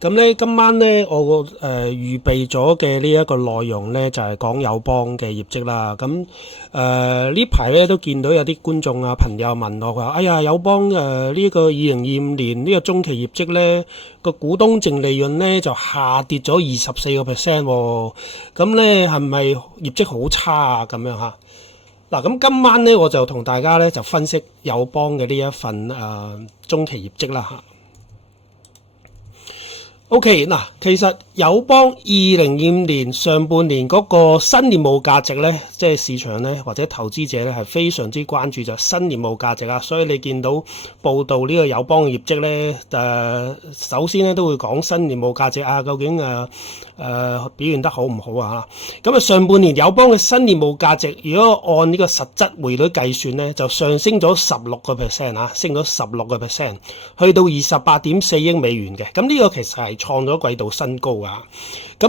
咁咧今晚咧我預備咗嘅呢一個內容咧就係講友邦嘅業績啦。咁呢排咧都見到有啲觀眾啊朋友問我話：哎呀，友邦呢個2025年呢個中期業績咧個股東淨利潤咧就下跌咗24%喎。咁咧係咪業績好差啊？咁樣嚇。嗱，咁今晚咧我就同大家咧就分析友邦嘅呢一份中期業績啦嚇。OK， 嗱，其實友邦2025年上半年嗰個新業務價值咧，即係市場咧或者投資者咧係非常之關注就新業務價值啊，所以你見到報道呢個友邦嘅業績咧，首先咧都會講新業務價值啊，究竟表現得好唔好啊？咁啊，上半年友邦嘅新業務價值，如果按呢個實質匯率計算咧，就上升咗16%啊，升咗16%，去到28.4億美元嘅。咁呢個其實係創咗季度新高啊！咁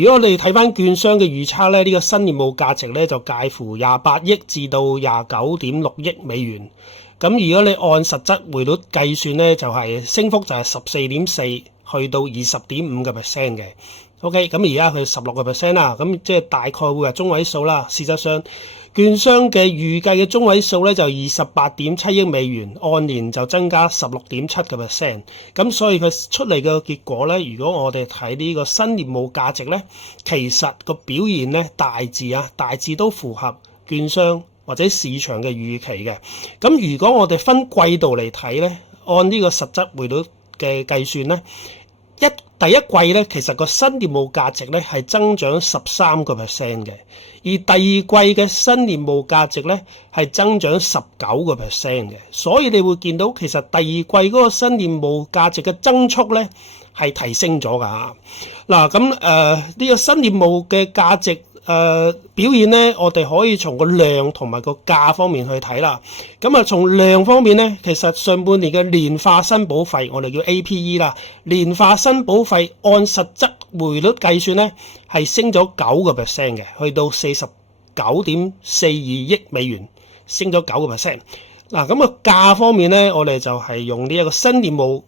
如果你睇翻券商嘅預測咧，呢個新業務價值咧就介乎28億至到29.6億美元。咁如果你按實質匯率計算咧，就係升幅就係14.4去到20.5%嘅。OK， 咁而家佢16% 啦，咁即係大概會係中位數啦。事實上，券商嘅預計嘅中位數咧就28.7億美元，按年就增加16.7%。咁所以佢出嚟嘅結果咧，如果我哋睇呢個新業務價值咧，其實個表現咧大致都符合券商或者市場嘅預期嘅。咁如果我哋分季度嚟睇咧，按呢個實質匯率嘅計算咧，第一季咧，其實個新業務價值咧係增長13% 嘅，而第二季嘅新業務價值咧係增長19% 嘅，所以你會見到其實第二季嗰個新業務價值嘅增速咧係提升咗㗎。嗱，咁呢個新業務嘅價值表現咧，我哋可以從個量同埋個價方面去睇啦。咁啊，從量方面咧，其實上半年嘅年化申報費，我哋叫 APE 啦，年化申報費按實質匯率計算咧，係升咗9% 嘅，去到49.42億美元，升咗9%。嗱，咁個價方面咧，我哋就係用呢一個新業務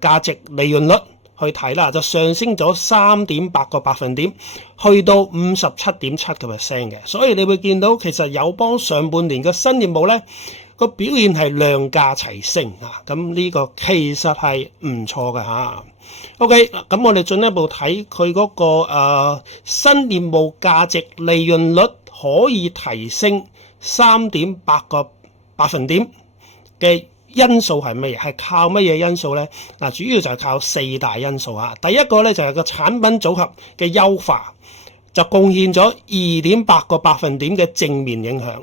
價值利潤率去睇啦，就上升咗3.8個百分點，去到57.7% 嘅。所以你會見到其實友邦上半年嘅新業務咧個表現係量價齊升啊，咁呢個其實係唔錯嘅嚇。OK， 咁我哋進一步睇佢嗰個新業務價值利潤率可以提升3.8個百分點嘅因素係乜嘢？係靠乜嘢因素咧？嗱，主要就係靠4大因素啊。第一個咧就係個產品組合嘅優化，就貢獻咗2.8個百分點嘅正面影響。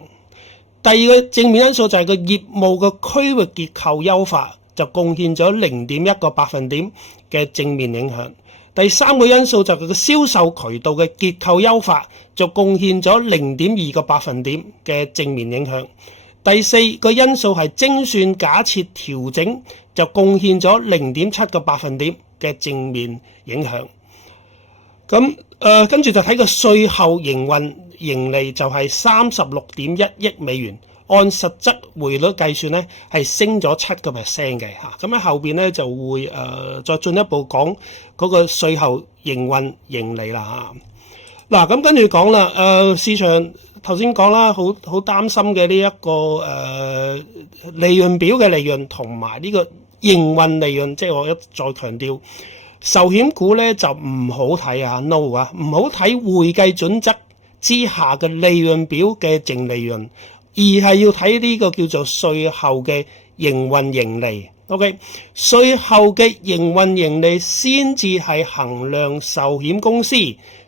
第二個正面因素就係個業務嘅區域結構優化，就貢獻咗0.1個百分點嘅正面影響。第三個因素就係個銷售渠道嘅結構優化，就貢獻咗0.2個百分點嘅正面影響。第四個因素係精算假設調整，就貢獻咗0.7個百分點嘅正面影響。咁跟住就睇個稅後營運盈利就係36.1億美元，按實質匯率計算咧係升咗7%嘅嚇。咁喺後邊咧就會再進一步講嗰個稅後營運盈利啦嚇。嗱，咁跟住講啦，市場頭先講啦，好擔心嘅呢一個利潤表嘅利潤同埋呢個營運利潤，即係我一再強調，壽險股咧就唔好睇啊 ，no 啊，唔好睇會計準則之下嘅利潤表嘅淨利潤，而係要睇呢個叫做稅後嘅營運盈利。OK， 稅後嘅營運盈利先至係衡量壽險公司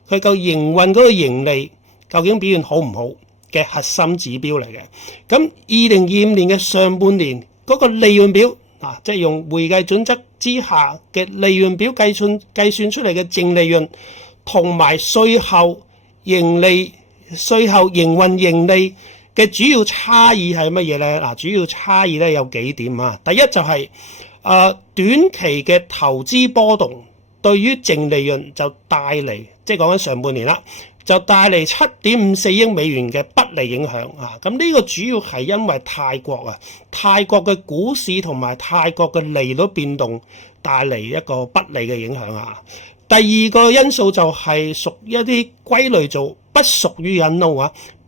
佢個營運嗰個盈利究竟表現好唔好嘅核心指標嚟嘅。咁2025年嘅上半年嗰個利潤表啊，即係用會計準則之下嘅利潤表計算出嚟嘅淨利潤，同埋稅後營運盈利嘅主要差異係乜嘢咧？嗱，主要差異咧有幾點啊。第一就係短期嘅投資波動對於淨利潤就帶嚟，即係講緊上半年啦，就帶嚟7.54億美元嘅不利影響啊！咁呢個主要係因為泰國嘅股市同埋泰國嘅利率變動帶嚟一個不利嘅影響啊。第二個因素就係屬於一啲歸類做不屬於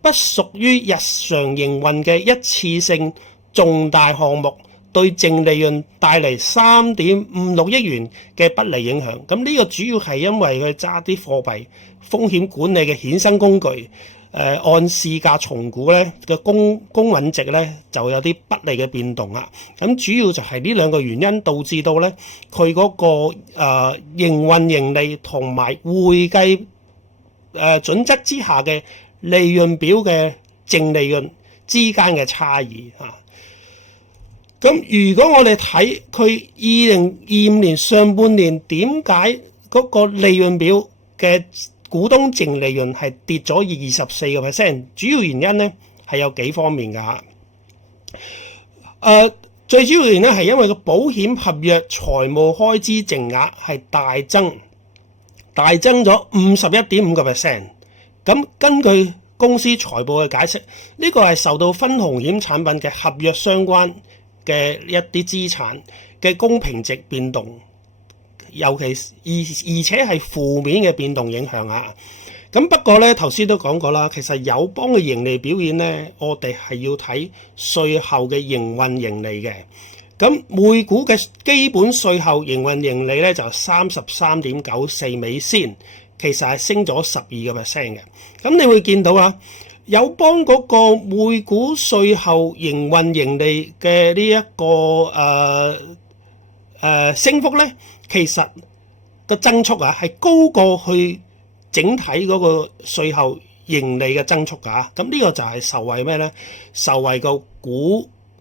不屬於日常營運嘅一次性重大項目，對淨利潤帶嚟3.56億元嘅不利影響。咁呢個主要係因為佢揸啲貨幣風險管理嘅衍生工具，按市價重估咧嘅公允值咧就有啲不利嘅變動啦。咁主要就係呢兩個原因導致到咧佢嗰個營運盈利同埋會計準則之下嘅利潤表嘅淨利潤之間嘅差異啊。咁如果我哋睇佢2025年上半年點解嗰個利潤表嘅股東淨利潤係跌咗24%，主要原因咧係有幾方面㗎。最主要原因係因為個保險合約財務開支淨額係大增咗51.5%。咁根據公司財報嘅解釋，呢個係受到分紅險產品嘅合約相關嘅一啲資產嘅公平值變動，尤其而且係負面嘅變動影響啊。咁不過咧，頭先都講過啦，其實友邦嘅盈利表現咧，我哋係要睇稅後嘅營運盈利嘅。咁每股嘅基本稅後營運盈利咧就33.94美仙，其實係升咗12%嘅。咁你會見到啦，友邦嗰個每股稅後營運盈利嘅呢一個升幅咧，其實個增速啊係高過去整體嗰個稅後盈利嘅增速㗎。咁呢個就係受惠咩咧？受惠個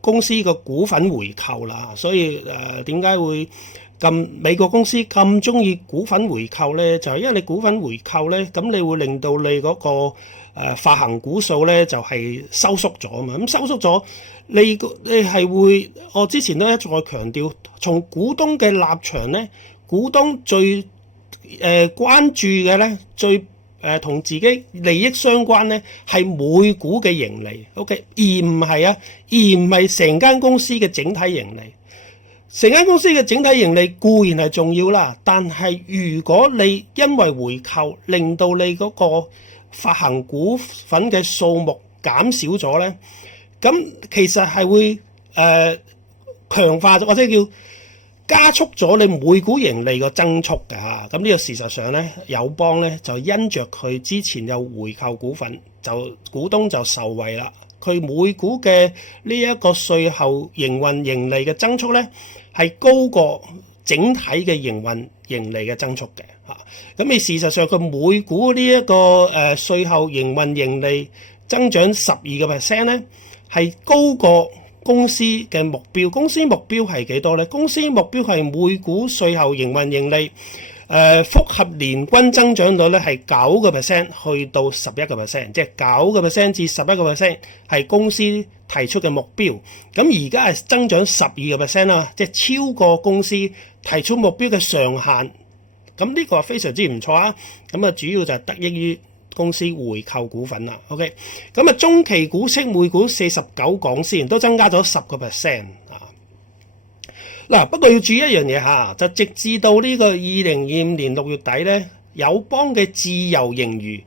公司個股份回購啦。所以點解會美國公司咁中意股份回購咧？就係因為你股份回購咧，咁你會令到你嗰個發行股數咧就係收縮咗啊嘛。咁收縮咗，你係會，我之前都一再強調，從股東嘅立場咧，股東最關注嘅咧，最同自己利益相關咧，係每股嘅盈利 ，OK， 而唔係成間公司嘅整體盈利。成間公司嘅整體盈利固然係重要啦，但係如果你因為回購令到你嗰個發行股份嘅數目減少咗咧，咁其實係會強化或者叫加速咗你每股盈利個增速㗎。咁呢個事實上咧，友邦咧就因着佢之前有回購股份，就股東就受惠啦。佢每股嘅呢一個稅後營運盈利嘅增速咧，係高過整體嘅營運盈利嘅增速嘅嚇。咁你事實上佢每股呢一個稅後營運盈利增長12%咧，係高過公司嘅目標。公司目標係幾多咧？公司目標係每股稅後營運盈利複合年均增長率咧係9%去到11%，即係9%至11%係公司提出嘅目標。咁而家係增長12%啦，即係超過公司提出目標嘅上限。咁呢個係非常之唔錯啊！咁啊，主要就係得益於公司回購股份啦。OK， 咁啊，中期股息每股49港仙，都增加咗10%啊。嗱，不過要注意一樣嘢嚇，就直至到呢個2025年6月底咧，友邦嘅自由盈餘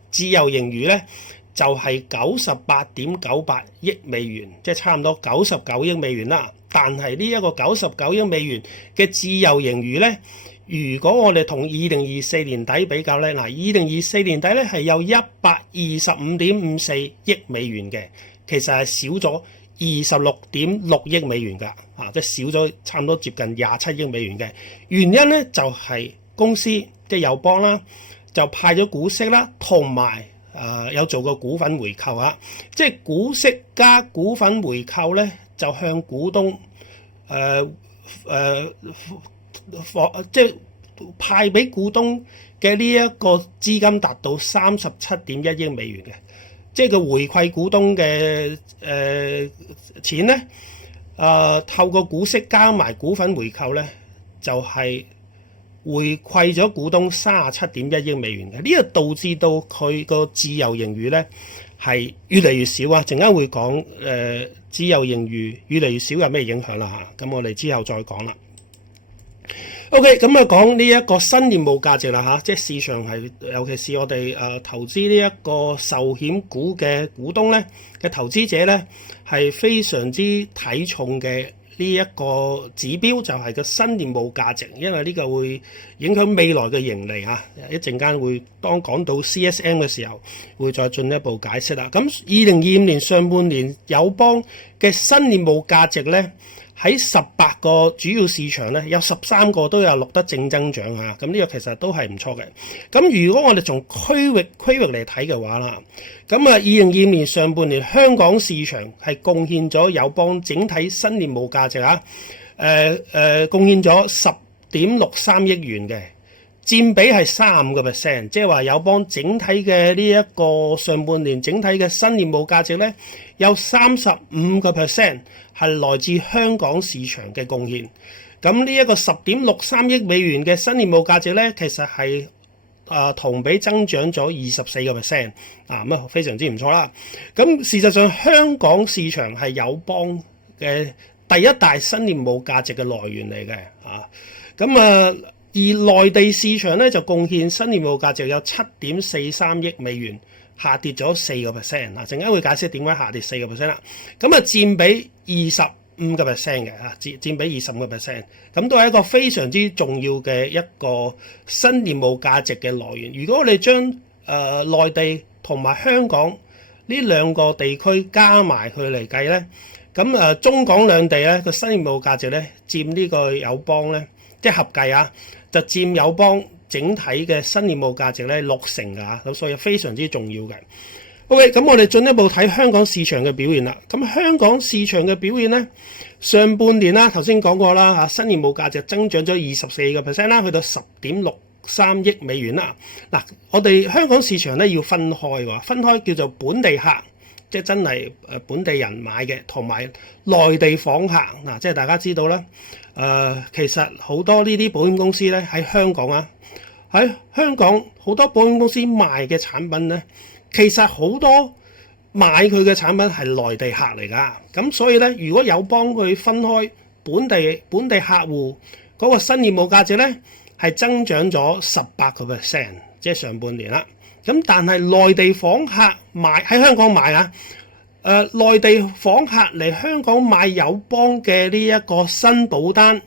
咧就係98.98億美元，即係差唔多99億美元啦。但係呢一個99億美元嘅自由盈餘咧，如果我哋同2024年底比較咧，嗱，2024年底咧係有125.54億美元嘅，其實係少咗26.6億美元㗎，即係少咗差唔多接近27億美元嘅。原因咧就係公司即係友邦啦，就派咗股息啦，同埋有做過股份回購啊，即係股息加股份回購咧，就向股東即係派俾股東嘅呢一個資金達到37.1億美元嘅，即係佢回饋股東嘅錢咧，透過股息加埋股份回購咧，就係回饋咗股東37.1億美元嘅。呢個導致到佢個自由盈餘咧係越嚟越少啊！陣間會講自由盈餘越嚟越少有咩影響啦嚇，咁我哋之後再講啦。OK，咁啊講呢一個新業務價值啦嚇，即係市場係尤其是我哋投資呢一個壽險股嘅股東咧嘅投資者咧係非常之睇重嘅呢一個指標，就係個新業務價值，因為呢個會影響未來嘅盈利嚇。一陣間會當講到 CSM 嘅時候，會再進一步解釋啦。咁2025年上半年友邦嘅新業務價值咧，喺18個主要市場咧，有13個都有錄得正增長嚇，咁呢個其實都係唔錯嘅。咁如果我哋從區域嚟睇嘅話啦，咁2025年上半年香港市場係貢獻咗友邦整體新業務價值啊，貢獻咗10.63億元嘅，佔比係35%，即係話友邦整體嘅呢一個上半年整體嘅新業務價值咧，有35%係來自香港市場嘅貢獻。咁呢一個10.63億美元嘅新業務價值咧，其實係同比增長咗24%，咁啊非常之唔錯啦。咁事實上香港市場係友邦嘅第一大新業務價值嘅來源嚟嘅，咁而內地市場咧就貢獻新業務價值有7.43億美元，下跌咗4%。陣間會解釋點解下跌4%啦。咁佔比25%嘅佔比25%，咁都係一個非常之重要嘅一個新業務價值嘅來源。如果我哋將內地同埋香港呢兩個地區加埋去嚟計咧，咁中港兩地咧個新業務價值咧佔呢個友邦咧，即係合計就佔友邦整體嘅新業務價值咧60%㗎，咁所以非常之重要嘅。OK， 咁我哋進一步睇香港市場嘅表現啦。咁香港市場嘅表現咧，上半年啦，頭先講過啦嚇，新業務價值增長咗24%啦，去到10.63億美元啦。嗱，我哋香港市場咧要分開喎，分開叫做本地客，即係真係本地人買嘅，同埋內地訪客。嗱，即係大家知道啦，其實好多呢啲保險公司咧喺香港喺香港好多保險公司賣嘅產品咧，其實好多買佢嘅產品係內地客嚟㗎，咁所以咧，如果有幫佢分開本地客戶嗰個新業務價值咧，係增長咗18%，即係上半年啦。咁但係內地訪客買喺香港買內地訪客嚟香港買友邦嘅呢一個新保單，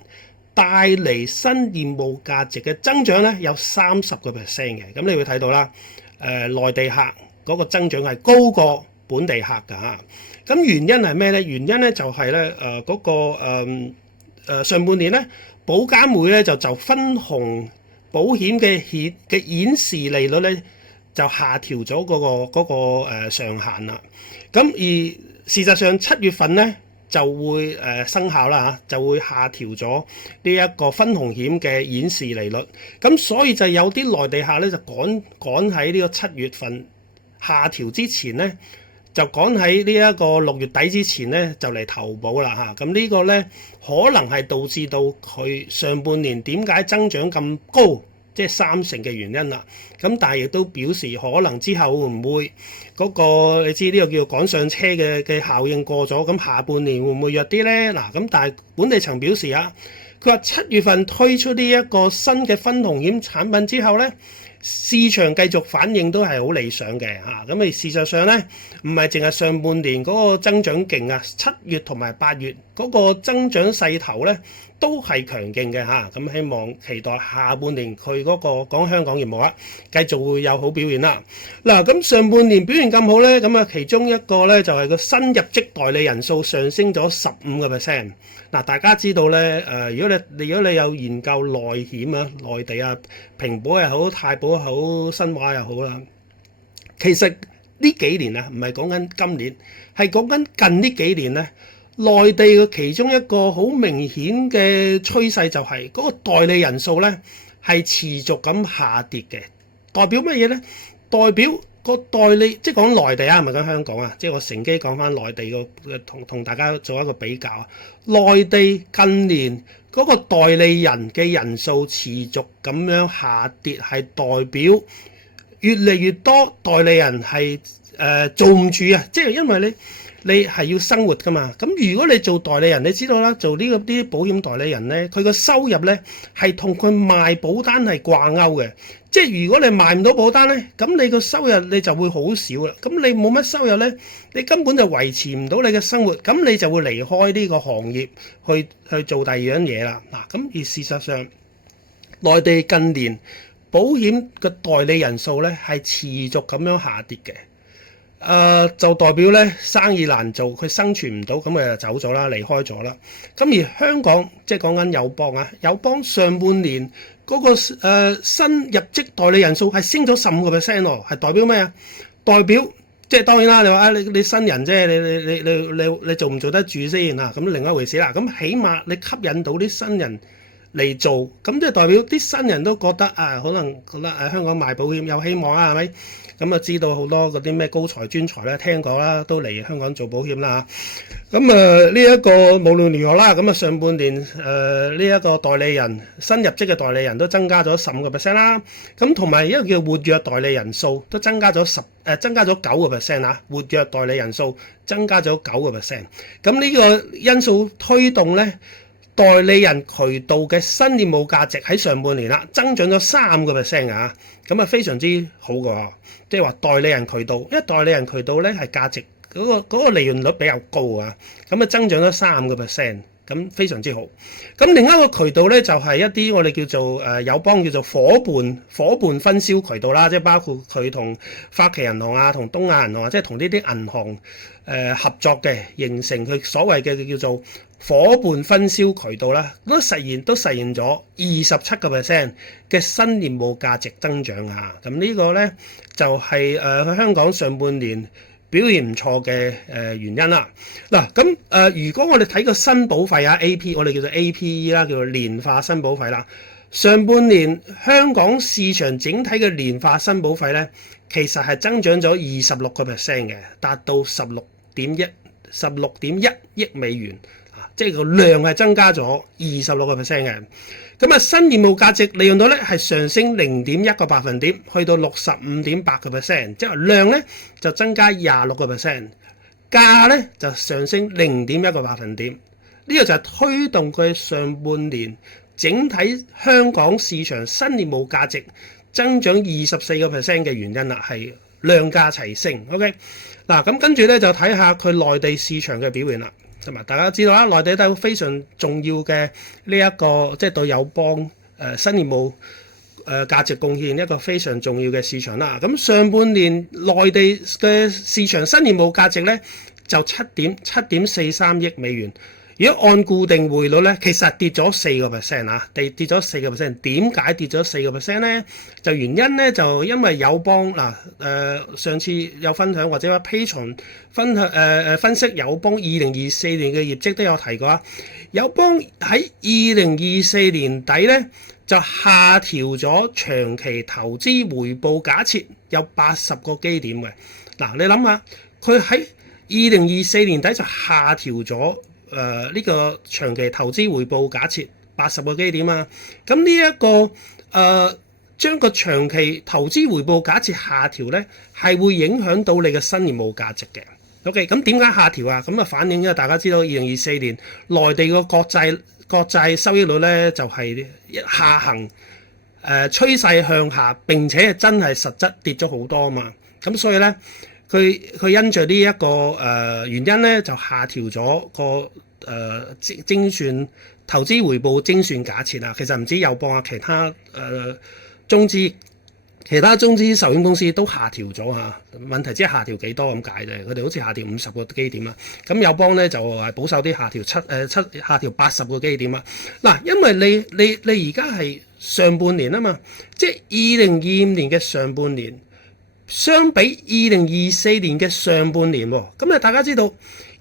帶嚟新業務價值嘅增長咧有30%嘅，咁你會睇到啦，內地客嗰個增長係高過本地客㗎。咁原因係咩咧？原因咧就係咧上半年咧，保監會咧就分紅保險嘅顯示利率咧就下調咗嗰個上限啦。咁而事實上7月份咧就會生效啦嚇，就會下調咗呢一個分紅險嘅顯示利率。咁所以就有啲內地客咧就趕喺呢個7月份下調之前咧，就趕喺呢一個6月底之前咧就嚟投保啦嚇。咁呢個咧可能係導致到佢上半年點解增長咁高，即係30%嘅原因啦。咁但係亦都表示可能之後會唔會嗰個你知呢個叫趕上車嘅效應過咗，咁下半年會唔會弱啲咧？嗱，咁但係本地層表示佢話7月份推出呢一個新嘅分紅險產品之後咧，市場繼續反應都係好理想嘅嚇。咁事實上咧，唔係淨係上半年嗰個增長勁啊，7月同埋8月嗰個增長勢頭咧都係強勁嘅嚇。咁希望期待下半年佢嗰個講香港業務繼續會有好表現啦。嗱，咁上半年表現咁好咧，咁其中一個咧就係個新入職代理人數上升咗15%。嗱，大家知道咧，如果你有研究內險內地平保又好，太保又好，新華又好啦，其實呢幾年唔係講緊今年，係講緊近呢幾年咧，內地嘅其中一個好明顯嘅趨勢就係嗰個代理人數咧係持續咁下跌嘅。代表乜嘢咧？代表個代理，即係講內地唔係講香港即係我乘機講翻內地同大家做一個比較。內地近年嗰個代理人嘅人數持續咁樣下跌，係代表越嚟越多代理人係做唔住啊，即係因為你係要生活噶嘛。咁如果你做代理人，你知道啦，做啲保險代理人咧，佢個收入咧係同佢賣保單係掛鈎嘅。即係如果你賣唔到保單咧，咁你個收入你就會好少啦。咁你冇乜收入咧，你根本就維持唔到你嘅生活，咁你就會離開呢個行業去做第二樣嘢啦。嗱，咁而事實上，內地近年保險嘅代理人數咧係持續咁樣下跌嘅。就代表咧生意難做，佢生存唔到，咁佢就走咗啦，離開咗啦。咁而香港即係講緊友邦啊，友邦上半年嗰個新入職代理人數係升咗15%喎，係代表咩啊？代表即係當然啦，你話你新人啫，你做唔做得住先啊？咁另一回事啦。咁起碼你吸引到啲新人嚟做，咁即係代表啲新人都覺得可能覺得香港賣保險有希望啊，係咪？咁啊，知道好多嗰啲咩高才專才咧，聽過啦，都嚟香港做保險啦嚇。咁呢一個無論如何啦，咁上半年呢一個代理人新入職嘅代理人都增加咗15%啦。咁同埋一個叫活躍代理人數都增加咗9%啊，活躍代理人數增加咗9%。咁呢個因素推動咧，代理人渠道嘅新業務價值喺上半年啦增長咗3%啊，咁啊非常之好㗎。即係話代理人渠道，因為代理人渠道咧係價值嗰個利潤率比較高啊，咁啊增長咗3%，咁非常之好。咁另一個渠道咧就係一啲我哋叫做友邦叫做伙伴分銷渠道啦，即係包括佢同花旗銀行啊、同東亞銀行啊，即係同呢啲銀行合作嘅，形成佢所謂嘅叫做伙伴分銷渠道啦，都實現咗27% 嘅新業務價值增長啊！咁呢個咧就係香港上半年表現唔錯嘅原因啦。嗱，咁如果我哋睇個新保費啊 AP， 我哋叫做 APE 啦，叫做年化新保費啦。上半年香港市場整體嘅年化新保費咧，其實係增長咗26% 嘅，達到16.1億美元。即係個量係增加咗26% 嘅，咁啊新業務價值利潤率咧係上升0.1個百分點，去到65.8%，即係量咧就增加26%，價咧就上升0.1個百分點。呢個就係推動佢上半年整體香港市場新業務價值增長24% 嘅原因啦，係量價齊升。OK， 嗱咁跟住咧就睇下佢內地市場嘅表現啦。同埋大家知道啦，內地都係非常重要嘅呢一個，即係對友邦新業務價值貢獻一個非常重要嘅市場啦。咁上半年內地嘅市場新業務價值咧就7.43億美元。如果按固定匯率咧，其實跌咗4% 啊，跌咗4%。點解跌咗4% 咧？就原因咧，就因為友邦上次有分享或者話 Patreon 分析友邦2024年嘅業績都有提過啊。友邦喺2024年底咧就下調咗長期投資回報假設有80個基點嘅。嗱，你諗下，佢喺2024年底就下調咗呢個長期投資回報假設80個基點啊，咁呢一個將個長期投資回報假設下調咧，係會影響到你嘅新業務價值嘅。OK， 咁點解下調啊？咁啊反映咗大家知道2024年內地個國債收益率咧就係下行，趨勢向下，並且真係實質跌咗好多啊嘛。咁所以咧，佢因着呢一個原因咧，就下調咗個精算投資回報精算假設啊。其實唔止友邦啊，其他中資壽險公司都下調咗嚇。問題只係下調幾多咁解啫。佢哋好似下調50個基點啊。咁友邦咧就係保守啲下調下調80個基點啊。嗱，因為你而家係上半年啊嘛，即係2025年嘅上半年。相比2024年嘅上半年喎，咁啊大家知道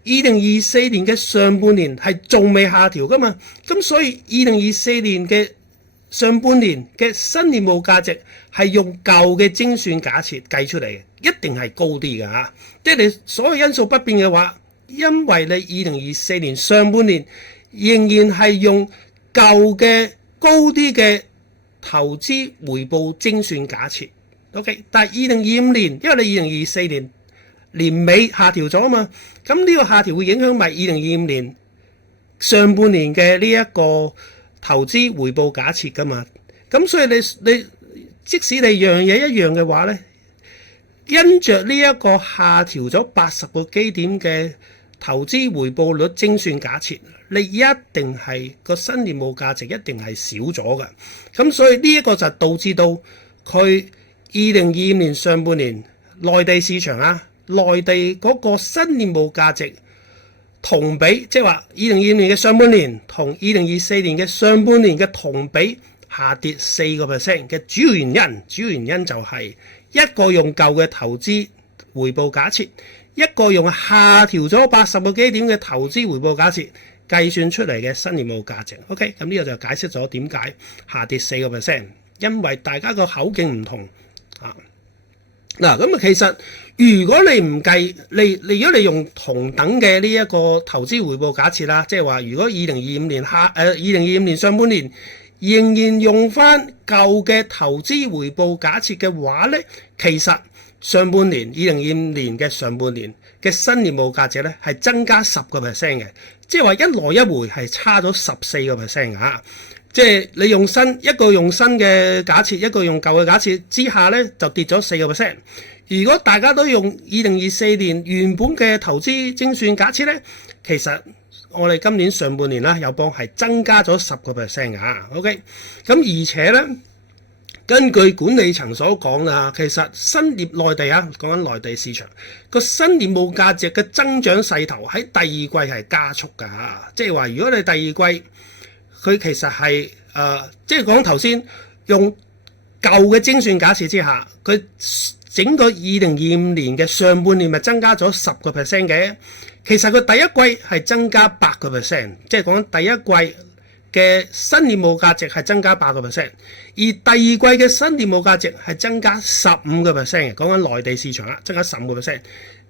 2024年嘅上半年係仲未下調噶嘛，咁所以2024年嘅上半年嘅新業務價值係用舊嘅精算假設計出嚟嘅，一定係高啲嘅嚇。即係你所有因素不變嘅話，因為你2024年上半年仍然係用舊嘅高啲嘅投資回報精算假設。OK， 但係2025年，因為你2024年年尾下調咗啊嘛，咁呢個下調會影響埋2025年上半年嘅呢一個投資回報假設噶嘛。咁所以你即使你樣嘢一樣嘅話咧，因着呢一個下調咗80個基點嘅投資回報率精算假設，你一定係個新業務價值一定係少咗嘅。咁所以呢一個就導致到佢2025年上半年內地市場啊，內地嗰個新業務價值同比，即係話2025年嘅上半年同2024年嘅上半年嘅同比下跌4%嘅主要原因就係一個用舊嘅投資回報假設，一個用下調咗80個基點嘅投資回報假設計算出嚟嘅新業務價值。OK， 咁呢個就解釋咗點解下跌4%，因為大家個口徑唔同啊。嗱，咁啊，其實如果你唔計，如果你用同等嘅呢一個投資回報假設啦，即係話如果2025年上半年仍然用翻舊嘅投資回報假設嘅話咧，其實上半年2025年嘅上半年嘅新業務價值咧係增加10%嘅，即係話一來一回係差咗14%啊！即係你用一個用新嘅假設，一個用舊嘅假設之下咧，就跌咗4%。如果大家都用2024年原本嘅投資精算假設咧，其實我哋今年上半年啦，友邦係增加咗10%啊。OK， 咁而且咧，根據管理層所講啊，其實新業內地啊，講緊內地市場個新業務價值嘅增長勢頭喺第二季係加速㗎嚇。即係話，如果你第二季佢其實係即係講頭先用舊嘅精算假設之下，佢整個2025年嘅上半年咪增加咗10% 嘅。其實佢第一季係增加8%，即係講緊第一季嘅新業務價值係增加8%，而第二季嘅新業務價值係增加15%嘅。講緊內地市場啦，增加15%，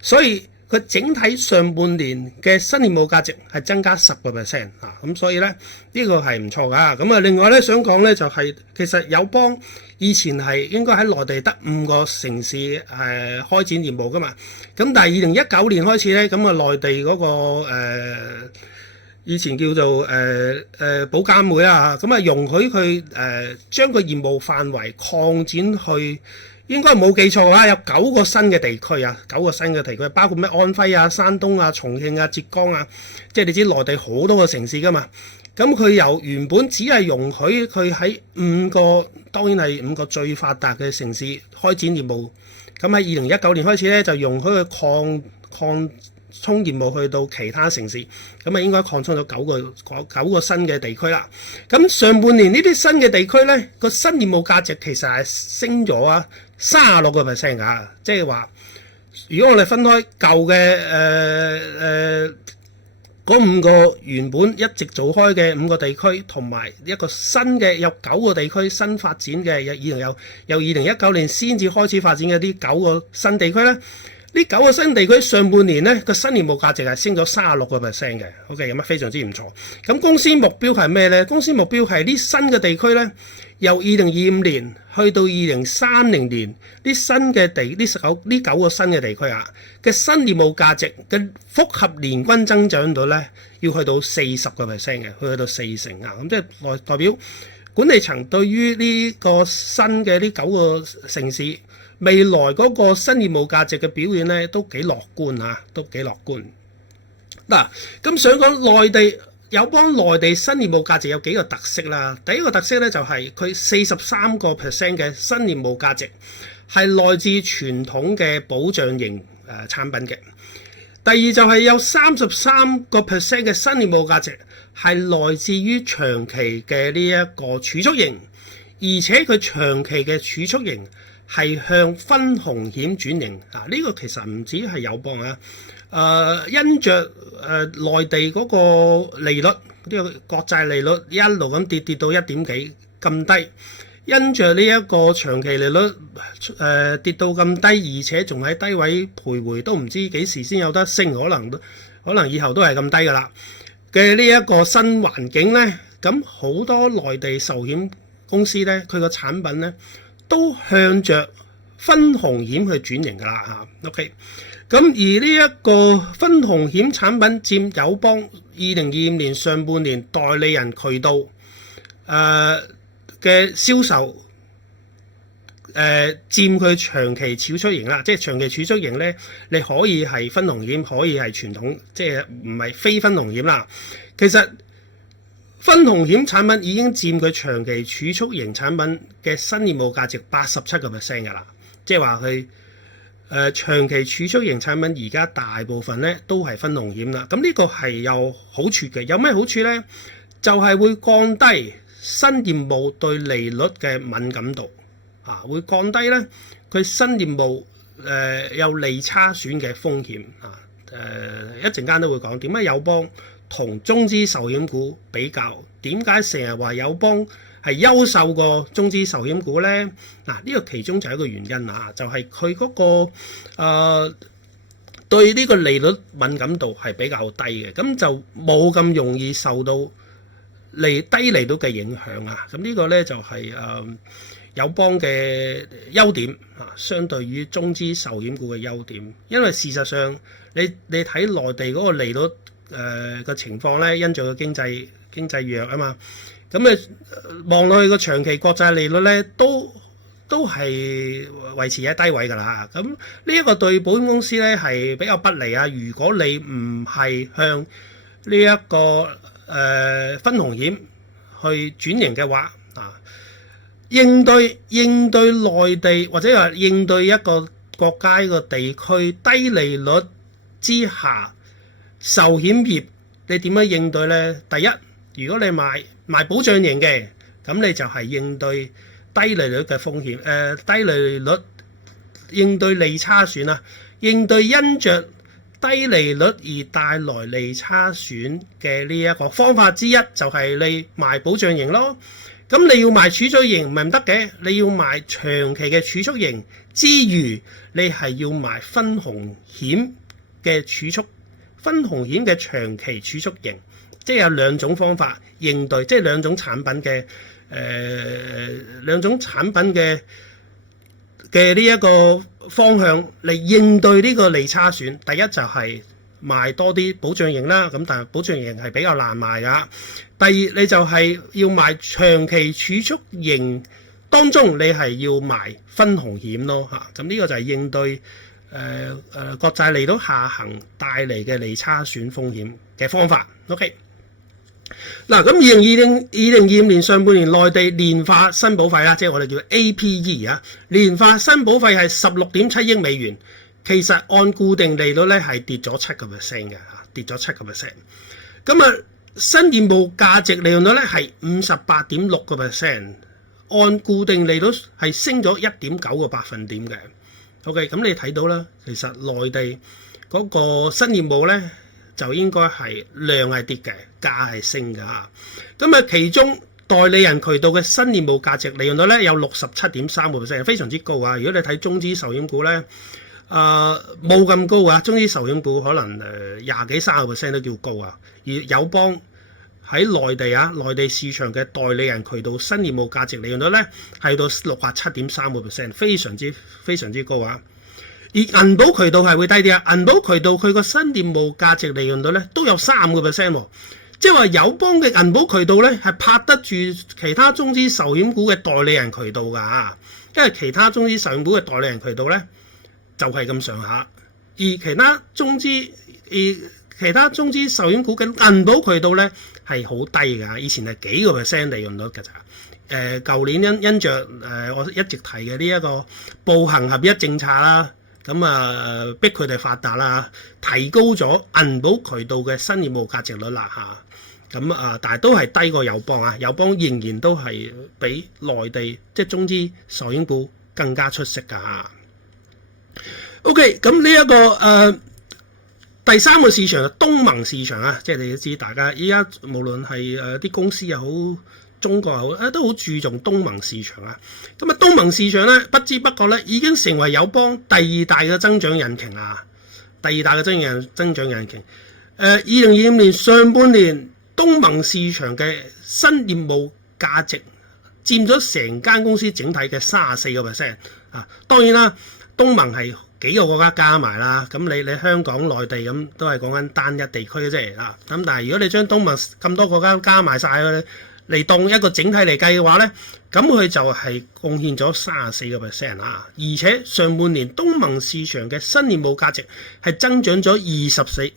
所以佢整體上半年嘅新業務價值係增加10%啊，咁所以咧呢個係唔錯噶。咁啊，另外咧想講咧就係其實友邦以前係應該喺內地得5個城市開展業務噶嘛，咁但係2019年開始咧，咁啊內地嗰個以前叫做保監會啦，咁啊容許佢將個業務範圍擴展去。應該冇記錯啊，有9個新嘅地區啊，9個新嘅地區，包括咩安徽啊、山東啊、重慶啊、浙江啊，即係你知內地好多個城市噶嘛。咁佢由原本只係容許佢喺5個，當然係5個最發達嘅城市開展業務。咁喺2019年開始咧，就容許佢擴充業務去到其他城市，咁啊應該擴充咗九個新嘅地區啦。咁上半年呢啲新嘅地區咧，個新業務價值其實係升咗啊36%㗎，即係話如果我哋分開舊嘅嗰5個原本一直做開嘅5個地區，同埋一個新嘅有9個地區新發展嘅，由2019年先至開始發展嘅啲9個新地區咧。呢9個新地區上半年咧個新業務價值係升咗36%嘅 ，OK， 咁啊非常之唔錯。咁公司目標係咩咧？公司目標係呢新嘅地區咧，由2025年去到2030年，呢9個新嘅地區啊嘅新業務價值嘅複合年均增長率咧，要去到40%嘅，去到40%啊。咁即係代表管理層對於呢個新嘅呢9個城市未來嗰個新業務價值嘅表現咧，都幾樂觀啊，都幾樂觀。嗱，咁想講內地友邦內地新業務價值有幾個特色啦。第一個特色咧就係佢43% 嘅新業務價值係來自傳統嘅保障型產品嘅。第二就係有33% 嘅新業務價值係來自於長期嘅呢一個儲蓄型，而且佢長期嘅儲蓄型係向分紅險轉型啊！呢個其實唔止係友邦啊，因着內地嗰個利率，呢個國債利率一路咁跌到1點幾咁低，因着呢一個長期利率跌到咁低，而且仲喺低位徘徊，都唔知幾時先有得升，可能以後都係咁低噶啦嘅呢一個新環境咧，咁好多內地壽險公司咧，佢個產品咧，都向着分紅險去轉型噶啦嚇。OK， 咁而呢一個分紅險產品佔友邦2025年上半年代理人渠道嘅銷售佔佢長期儲蓄型啦，即係長期儲蓄型咧，你可以係分紅險，可以係傳統，即係唔係非分紅險啦。其實分紅險產品已經佔佢長期儲蓄型產品嘅新業務價值87% 噶啦，即係話佢長期儲蓄型產品而家大部分咧都係分紅險啦。咁呢個係有好處嘅，有咩好處咧？就係會降低新業務對利率嘅敏感度。會降低咧佢新業務有利差損嘅風險一陣間都會講點解友邦同中資壽險股比較，點解成日話友邦係優秀過中資壽險股咧？呢個其中就係一個原因就係佢嗰個對呢個利率敏感度係比較低嘅，咁就冇咁容易受到低利率嘅影響咁呢個咧就係友邦嘅優點相對於中資壽險股嘅優點，因為事實上你睇內地嗰個利率嘅情況咧，因住個經濟弱啊嘛，咁望落去個長期國債利率咧都係維持喺低位㗎啦。咁呢一個對保險公司咧係比較不利如果你唔係向呢一個分紅險去轉型嘅話應對內地或者話應對一個國家一個地區低利率之下，壽險業你點樣應對呢？第一，如果你賣保障型嘅，咁你就係應對低利率嘅風險，低利率應對利差損應對因着低利率而帶來利差損嘅呢一個方法之一，就係你賣保障型咯。咁你要賣儲蓄型唔係唔得嘅，你要賣長期嘅儲蓄型之餘，你係要賣分紅險嘅儲蓄，分紅險嘅長期儲蓄型，即係有兩種方法應對，即係兩種產品嘅呢一個方向嚟應對呢個利差損。第一就係賣多啲保障型啦，咁但係保障型係比較難賣噶。第二，你就係要賣長期儲蓄型當中，你係要賣分紅險咯咁呢個就係應對國債利率下行帶嚟嘅利差損風險嘅方法。OK， 咁2025年上半年內地年化新保費即係我哋叫 APE 年化新保費係16.7億美元，其實按固定利率咧係跌咗7%嘅跌咗7%。咁新業務價值利潤率咧係58.6%，按固定利率係升咗1.9個百分點嘅。OK， 咁你睇到啦，其實內地嗰個新業務咧就應該係量係跌嘅，價係升嘅咁其中代理人渠道嘅新業務價值利潤率咧有67.3%，非常之高如果你睇中資壽險股咧，冇咁高中資壽險股可能20幾30%都叫高而友邦喺內地市場嘅代理人渠道新業務價值利潤率咧係到67.3%，非常之高而銀保渠道係會低啲銀保渠道佢個新業務價值利潤率咧都有3%，即係話友邦嘅銀保渠道咧係拍得住其他中資壽險股嘅代理人渠道㗎因為其他中資壽險股嘅代理人渠道咧就係咁上下，而其他中資壽險股嘅銀保渠道咧係好低㗎，以前係幾個%利潤率㗎咋。舊年因着我一直提嘅呢一個步行合一政策啦，咁逼佢哋發達啦，提高咗銀保渠道嘅新業務價值率啦咁但係都係低過友邦友邦仍然都係比內地即係中資壽險股更加出色㗎OK， 咁呢一個第三個市場係東盟市場即係你都知，大家依家無論係啲公司又好，中國又好，都好注重東盟市場咁東盟市場咧，不知不覺咧已經成為友邦第二大嘅增長引擎增長引擎。2025年上半年東盟市場嘅新業務價值佔咗成間公司整體嘅34%啊。當然啦，東盟係幾個國家加埋啦，咁你香港、內地咁都係講緊單一地區嘅啫啊。咁但係如果你將東盟咁多國家加埋晒嚟當一個整體嚟計嘅話咧，咁佢就係貢獻咗34%啊！而且上半年東盟市場嘅新業務價值係增長咗20%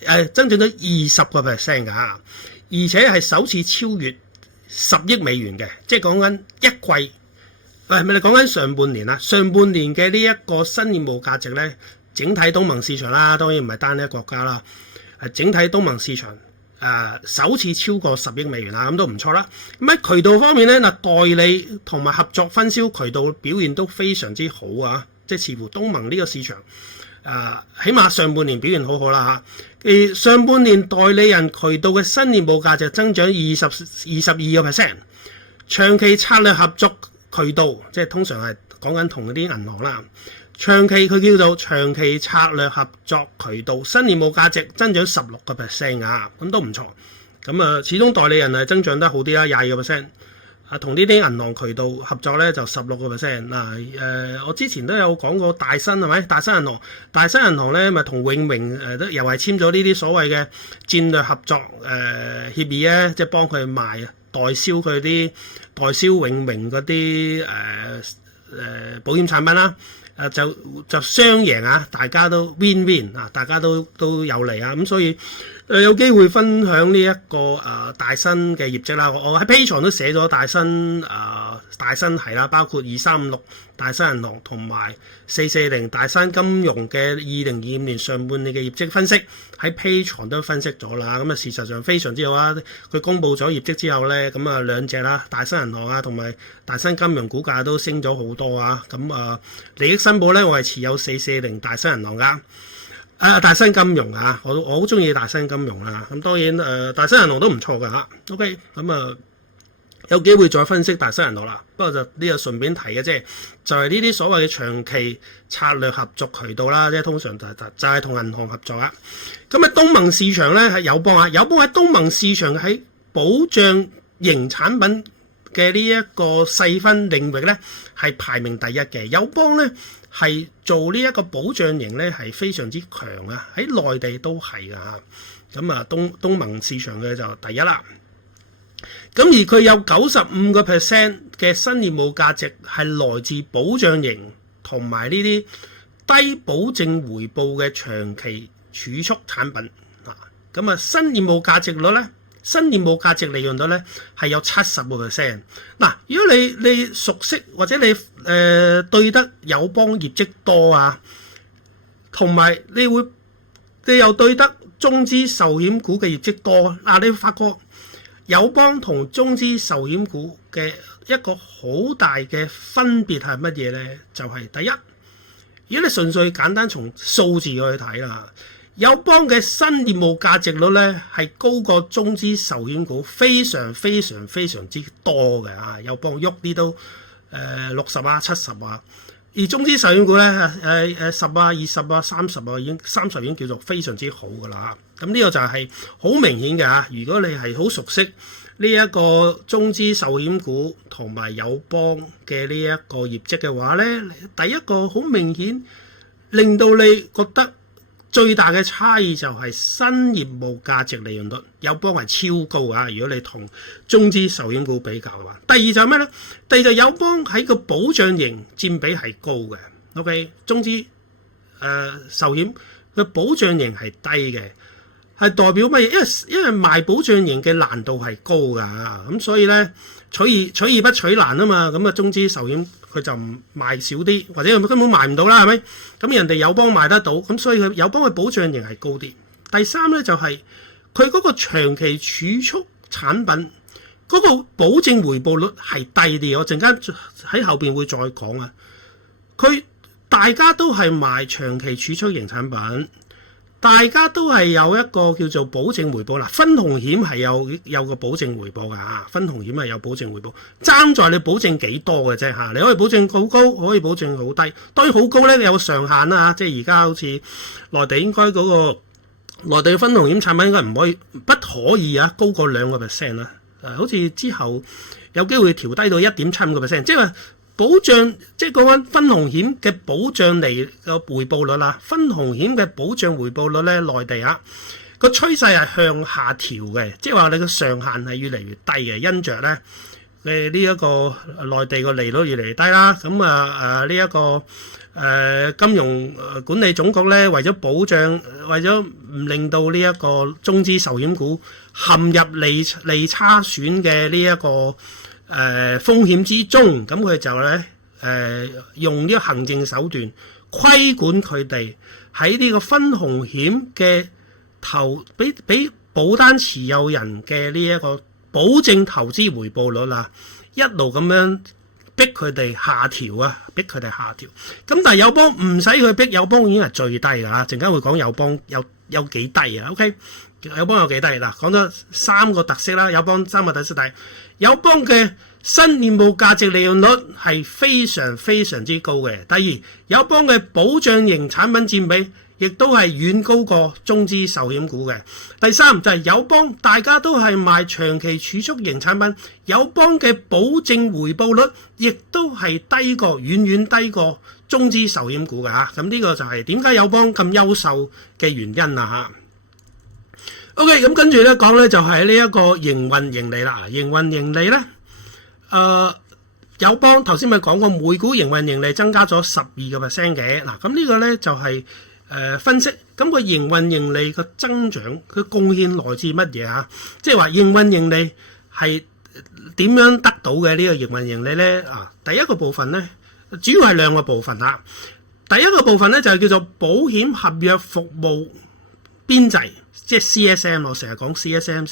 㗎，而且係首次超越10億美元嘅，即係講緊一季。係咪你講緊上半年啦？上半年嘅呢一個新業務價值咧，整體東盟市場啦，當然唔係單一國家啦，係整體東盟市場。首次超過10億美元啦，咁都唔錯啦。咁喺渠道方面咧，代理同埋合作分銷渠道表現都非常之好啊！即係似乎東盟呢個市場，起碼上半年表現好好啦嚇。上半年代理人渠道嘅新業務價值增長22%，長期策略合作渠道，即係通常係講緊同嗰啲銀行啦。佢叫做長期策略合作渠道，新業務價值增長16%啊，咁都唔錯。咁始終代理人係增長得好啲啦，22%。同呢啲銀行渠道合作咧就16%。我之前都有講過大新係咪？大新銀行咧咪同永明都又係簽咗呢啲所謂嘅戰略合作協議咧，即係幫佢賣代銷永明嗰啲保險產品啦。就雙贏啊！大家都 win-win 啊！大家都有利啊！咁所以有機會分享呢一個大新嘅業績啦。我喺 Patreon 都寫咗大新係啦，包括2356大新銀行同埋440大新金融嘅2025年上半年嘅業績分析，喺 Patreon 都分析咗啦。咁事實上非常之好啊！佢公布咗業績之後咧，咁兩隻啦，大新銀行啊同埋大新金融股價都升咗好多啊！咁利益申報咧，我係持有440大新銀行噶。大新金融啊，我好中意大新金融啦。咁當然大新銀行都唔錯噶嚇。OK， 咁有機會再分析大新銀行啦。不過就呢個順便提嘅啫，就係呢啲所謂嘅長期策略合作渠道啦，即係通常就係同銀行合作啊。咁喺東盟市場咧係友邦啊，友邦喺東盟市場喺保障型產品嘅呢一個細分領域咧係排名第一嘅。友邦咧係做呢一個保障型咧係非常之強啊，喺內地都係噶嚇。咁東盟市場嘅就第一啦。咁而佢有95% 嘅新業務價值係來自保障型同埋呢啲低保證回報嘅長期儲蓄產品啊。咁新業務價值率咧，新業務價值利潤率咧係有70%。嗱，如果你熟悉或者你對得友邦業績多啊，同埋你又對得中資壽險股嘅業績多啊，你會發覺友邦同中資壽險股嘅一個好大嘅分別係乜嘢咧？就係第一，如果你純粹簡單從數字去睇啦，友邦嘅新業務價值率咧係高過中資壽險股非常非常非常之多嘅啊！友邦喐啲都60啊、70啊，而中資壽險股咧10啊、20啊、30啊已經30已經叫做非常之好噶啦。咁呢個就係好明顯嘅嚇。如果你係好熟悉呢一個中資壽險股同埋友邦嘅呢一個業績嘅話咧，第一個好明顯令到你覺得最大嘅差異就係新業務價值利潤率，友邦係超高啊！如果你同中資壽險股比較嘅話，第二就係咩咧？第二就友邦喺個保障型佔比係高嘅。OK， 中資壽險嘅保障型係低嘅。係代表乜嘢？因為賣保障型嘅難度係高㗎，咁所以咧取易不取難啊嘛。咁中資壽險佢就賣少啲，或者佢根本賣唔到啦，係咪？咁人哋友邦賣得到，咁所以佢友邦嘅保障型係高啲。第三咧就係佢嗰個長期儲蓄產品嗰個保證回報率係低啲。我陣間喺後邊會再講啊。大家都係賣長期儲蓄型產品。大家都係有一個叫做保證回報啦，分紅險係有個保證回報㗎嚇，分紅險係有保證回報，爭在你保證幾多嘅啫嚇，你可以保證好高，可以保證好低，當然好高咧，你有個上限啦，即係而家好似內地應該嗰個內地嘅分紅險產品應該不可以啊高過2%啦，好似之後有機會調低到 1.75%， 即係話保障，即係講緊分紅險嘅保障嚟個回報率啦。分紅險嘅保障回報率咧，內地個趨勢係向下調嘅，即係話你個上限係越嚟越低嘅，因着咧呢一個內地個利率越嚟越低啦。咁呢一個金融管理總局咧，為咗保障，為咗唔令到呢一個中資壽險股陷入利差損嘅呢一個風險之中，咁佢就咧用呢個行政手段規管佢哋喺呢個分紅險嘅俾保單持有人嘅呢一個保證投資回報率啦，一路咁樣逼佢哋下調啊，逼佢哋下調。咁但係友邦唔使佢逼，友邦已經係最低㗎啦。陣間會講友邦有幾低啊 ？OK， 友邦有幾低嗱？講咗三個特色啦，友邦三個特色，但係友邦嘅新業務價值利潤率係非常非常之高嘅。第二，友邦嘅保障型產品佔比亦都係遠高過中資壽險股嘅。第三就係友邦，大家都係賣長期儲蓄型產品，友邦嘅保證回報率亦都係低過，遠遠低過中資壽險股嘅嚇。咁呢個就係點解友邦咁優秀嘅原因啦嚇。OK， 咁跟住咧講咧就係呢一個營運盈利啦。營運盈利咧，友邦頭先咪講過每股營運盈利增加咗12% 嘅嗱。咁呢個咧就係分析咁個營運盈利個增長，佢貢獻來自乜嘢啊？即係話營運盈利係點樣得到嘅呢個營運盈利咧？第一個部分咧，主要係兩個部分啦。第一個部分咧就係叫做保險合約服務邊際，即係 CSM。我成日講 CSM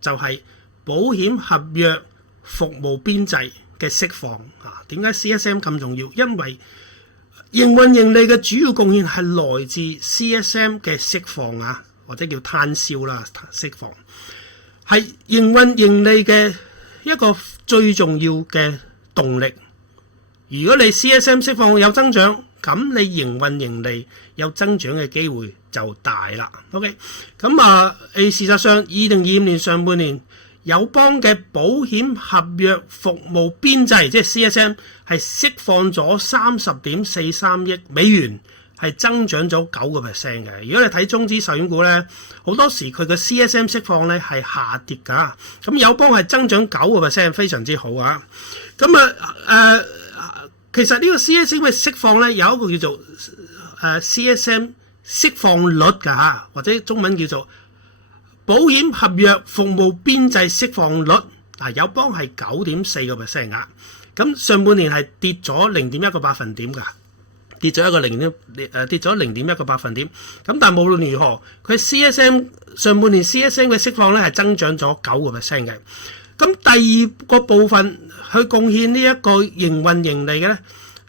就係保險合約服務邊際嘅釋放啊。點解 CSM 咁重要？因為營運盈利嘅主要貢獻係來自 CSM 嘅釋放啊，或者叫攤銷啦，釋放係營運盈利嘅一個最重要嘅動力。如果你 CSM 釋放有增長，咁你營運盈利有增長嘅機會就大啦。OK， 咁事實上2025年上半年，友邦嘅保險合約服務邊際，即係 CSM， 係釋放咗30.43億美元，係增長咗9%嘅。如果你睇中資壽險股咧，好多時佢嘅 CSM 釋放咧係下跌㗎。咁友邦係增長9%，非常之好啊。咁其實呢個 CSM 嘅釋放咧有一個叫做CSM 釋放率㗎嚇，或者中文叫做保險合約服務邊際釋放率。友邦係9.4% 㗎。咁上半年係跌咗0.1個百分點㗎，跌咗0.1個百分點。咁但係無論如何，佢 CSM 上半年 CSM 嘅釋放咧係增長咗9%嘅。咁第二個部分去貢獻呢一個營運盈利嘅咧，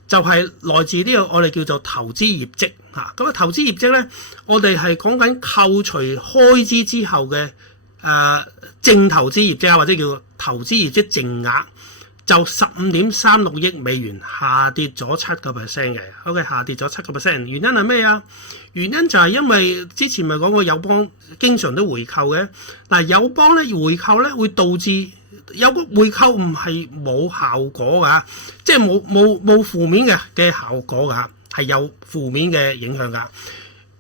就係來自呢個我哋叫做投資業績嚇。咁投資業績咧，我哋係講緊扣除開支之後嘅淨投資業績啊，或者叫做投資業績淨額，就15.36億美元，下跌咗7%嘅。OK， 下跌咗7%。原因係咩啊？原因就係因為之前咪講過友邦經常都回購嘅。嗱，友邦咧回購咧會導致有個回購唔係冇效果㗎，即係冇負面嘅效果㗎，係有負面嘅影響㗎。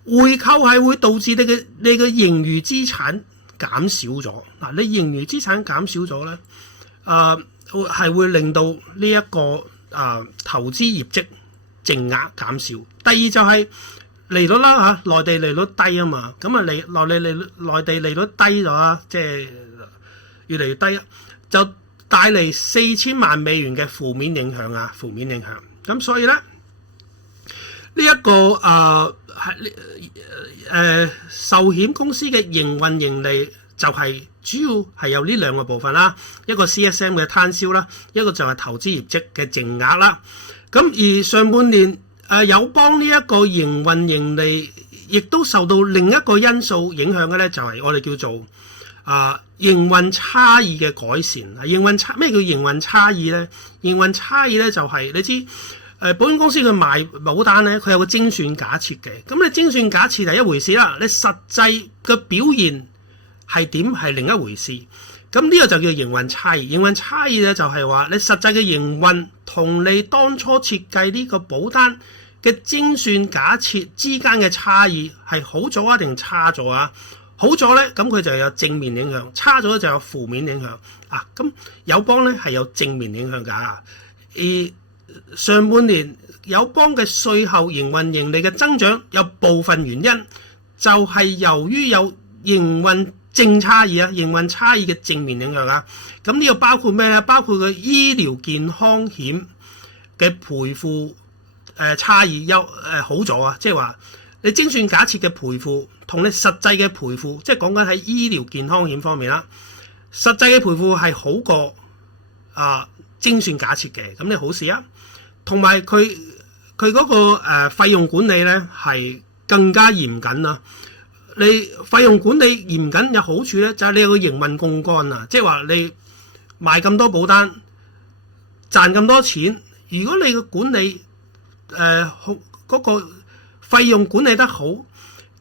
回購係會導致你嘅盈餘資產減少咗。嗱，你盈餘資產減少咗咧，係會令到呢一個投資業績淨額減少。第二就係利率啦嚇，內地利率低啊嘛，咁內地利率低咗啦，即係越嚟越低，就帶嚟4000萬美元嘅負面影響啊，負面影響。咁所以咧，呢一個壽險公司嘅營運盈利就係主要係有呢兩個部分啦，一個 CSM 嘅攤銷啦，一個就係投資業績嘅淨額啦。咁而上半年友邦呢一個營運盈利，亦都受到另一個因素影響嘅咧，就係我哋叫做營運差異嘅改善。咩叫營運差異咧？營運差異咧就係你知保險公司佢賣保單咧，佢有個精算假設嘅。咁你精算假設係一回事啦，你實際嘅表現係點係另一回事。咁呢個就叫營運差異。營運差異咧就係話你實際嘅營運同你當初設計呢個保單嘅精算假設之間嘅差異係好咗啊定差咗啊？好咗咧，咁佢就有正面影響；差咗就有負面影響啊。咁友邦咧係有正面影響㗎。而上半年友邦嘅稅後營運盈利嘅增長有部分原因就係由於有營運正差異啊，營運差異嘅正面影響啊。咁呢個包括咩咧？包括佢醫療健康險嘅賠付差異好咗啊，即係話你精算假設嘅賠付同你實際嘅賠付，即係講緊喺醫療健康險方面啦，實際嘅賠付係好過精算假設嘅，咁你好事啊。同埋佢嗰個費用管理咧係更加嚴謹啊。你費用管理嚴謹有好處咧，就係你有個營運槓桿啊，即係話你賣咁多保單賺咁多錢，如果你嘅管理嗰個費用管理得好，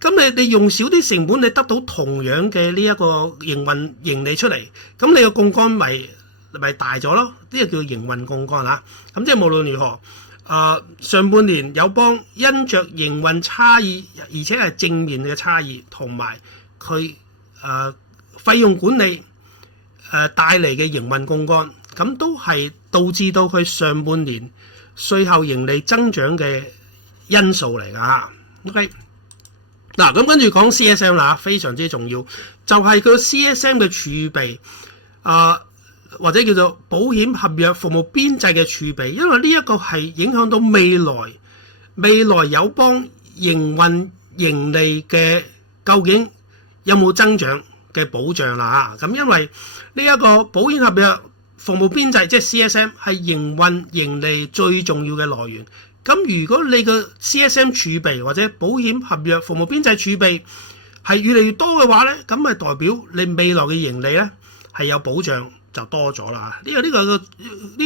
咁你用少啲成本，你得到同樣嘅呢一個營運盈利出嚟，咁你個槓桿咪大咗咯？呢個叫營運槓桿啦。咁即係無論如何，上半年友邦因着營運差異，而且係正面嘅差異，同埋佢費用管理帶嚟嘅營運槓桿，咁都係導致到佢上半年稅後盈利增長嘅因素嚟㗎。OK， 嗱咁跟住講 CSM 啦，非常之重要，就係佢 CSM 嘅儲備或者叫做保險合約服務邊際嘅儲備，因為呢一個係影響到未來友邦營運盈利嘅究竟有冇增長嘅保障啦。咁因為呢一個保險合約服務邊際即係 CSM 係營運盈利最重要嘅來源。咁如果你個 CSM 儲備或者保險合約服務邊際儲備係越嚟越多嘅話咧，咁咪代表你未來嘅盈利咧係有保障就多咗啦。呢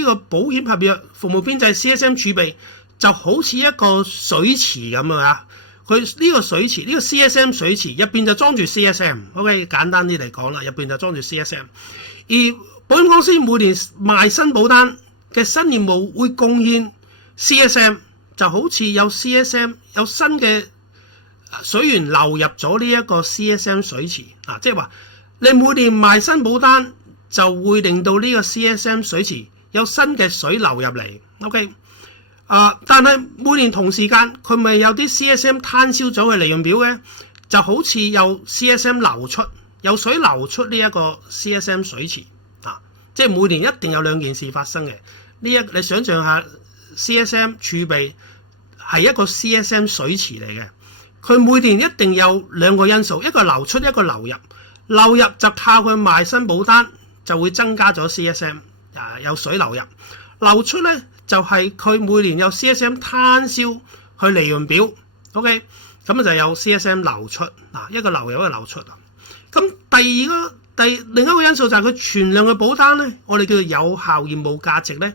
個保險合約服務邊際 CSM 儲備就好似一個水池咁啊！佢呢個水池，呢個 CSM 水池入邊就裝住 CSM。OK， 簡單啲嚟講啦，入邊就裝住 CSM。而保險公司每年賣新保單嘅新業務會貢獻 CSM， 就好似有 CSM 有新嘅水源流入咗呢一個 CSM 水池啊！即係話你每年賣新保單，就會令到呢個 CSM 水池有新嘅水流入嚟。OK， 但係每年同時間佢咪有啲 CSM 攤銷咗嘅利潤表嘅，就好似有 CSM 流出，有水流出呢一個 CSM 水池啊！即係每年一定有兩件事發生嘅。你想象下 CSM 儲備係一個 CSM 水池嚟嘅，佢每年一定有兩個因素，一個流出，一個流入。流入就靠佢賣新保單，就會增加咗 CSM， 有水流入。流出咧就係佢每年有 CSM 攤銷去利潤表 ，OK， 咁就有 CSM 流出，一個流入一個流出。咁另一個因素就係佢存量嘅保單咧，我哋叫做有效業務價值咧，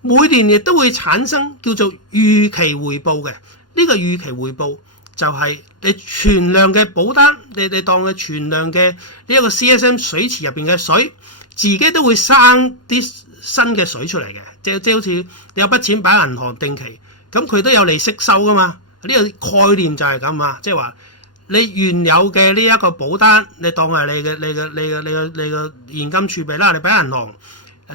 每年亦都會產生叫做預期回報嘅。呢個預期回報就係你存量嘅保單，你當佢存量嘅呢一個 CSM 水池入邊嘅水，自己都會生啲新嘅水出嚟嘅，即好似你有筆錢擺喺銀行定期，咁佢都有利息收噶嘛。呢個概念就係咁啊，即係話你原有嘅呢一個保單，你當係你嘅現金儲備啦，你擺喺銀行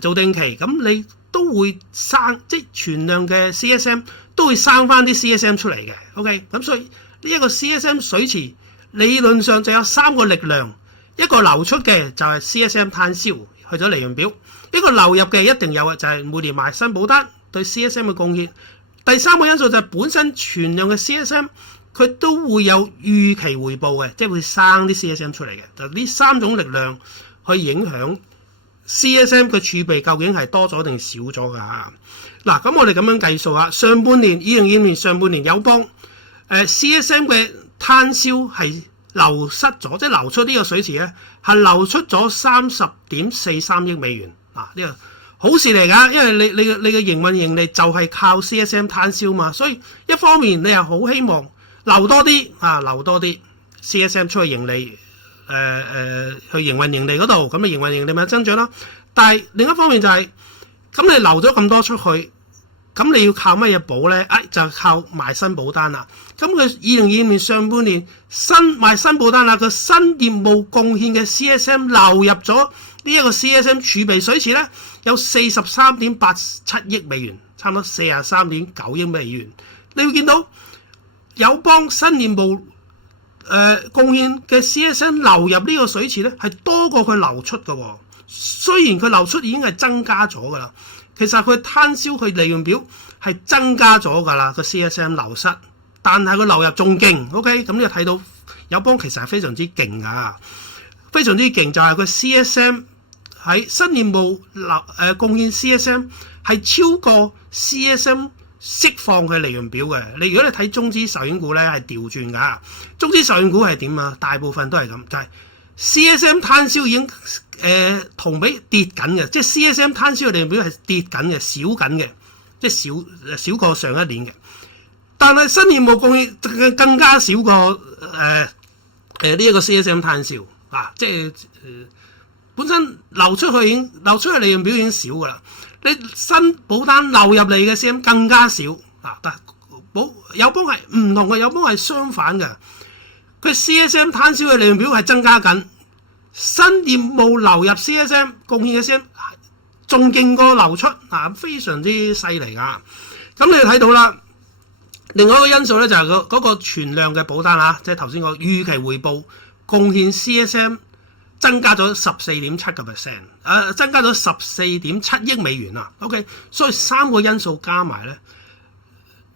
做定期，咁你都會生即係存量嘅 CSM 都會生翻啲 CSM 出嚟嘅。OK， 咁所以呢一個 CSM 水池理論上就有三個力量，一個流出嘅就係 CSM 攤銷去咗利潤表，一個流入嘅一定有嘅就係每年賣新保單對 CSM 嘅貢獻，第三個因素就係本身存量嘅 CSM 佢都會有預期回報嘅，即係會生啲 CSM 出嚟嘅。就呢三種力量去影響 CSM 嘅儲備究竟係多咗定少咗㗎。嗱，咁我哋咁樣計數下，上半年2020年上半年友邦CSM 嘅攤銷係流失咗，即係流出呢個水池咧，係流出咗30.43億美元。呢個好事嚟㗎，因為你嘅營運盈利就係靠 CSM 攤銷嘛，所以一方面你又好希望留多啲 CSM 出去盈利，去營運盈利嗰度，咁啊營運盈利咪增長咯。但係另一方面就係、是，咁你留咗咁多出去，咁你要靠乜嘢補咧？就靠賣新保單啦。咁佢2025年上半年賣新保單啦，個新業務貢獻嘅 CSM 流入咗呢一個 CSM 儲備水池咧，有43.87億美元，差唔多43.9億美元。你會見到友邦新業務貢獻嘅 CSM 流入呢個水池咧，係多過佢流出嘅喎。雖然佢流出已經係增加咗噶啦，其實佢攤銷佢利潤表係增加咗噶啦，個 CSM 流失，但係佢流入仲勁。OK， 咁你睇到友邦其實係非常之勁噶，非常之勁就係佢 CSM 喺新業務貢獻 CSM 係超過 CSM 釋放嘅利潤表嘅。你如果你睇中資壽險股咧係調轉噶，中資壽險股係點啊？大部分都係咁，就係、是、CSM 攤銷已經同比跌緊嘅，即係 CSM 攤銷嘅利潤表係跌緊嘅，少緊嘅，即係少過上一年嘅。但係新業務貢獻更加少過呢一個 CSM 攤銷啊！即係本身流出去利潤表已經少噶啦，你新保單流入嚟嘅 CSM 更加少啊！但友邦係唔同嘅，友邦係相反嘅，佢 CSM 攤銷嘅利潤表係增加緊。新業務流入 CSM 貢獻嘅 CSM 仲勁過流出啊，非常之犀利噶。咁你睇到啦，另外一個因素咧就係嗰個存量嘅保單啊，即係頭先個預期回報貢獻 CSM 增加咗14.7%，增加咗14.7億美元啊。OK， 所以三個因素加埋咧，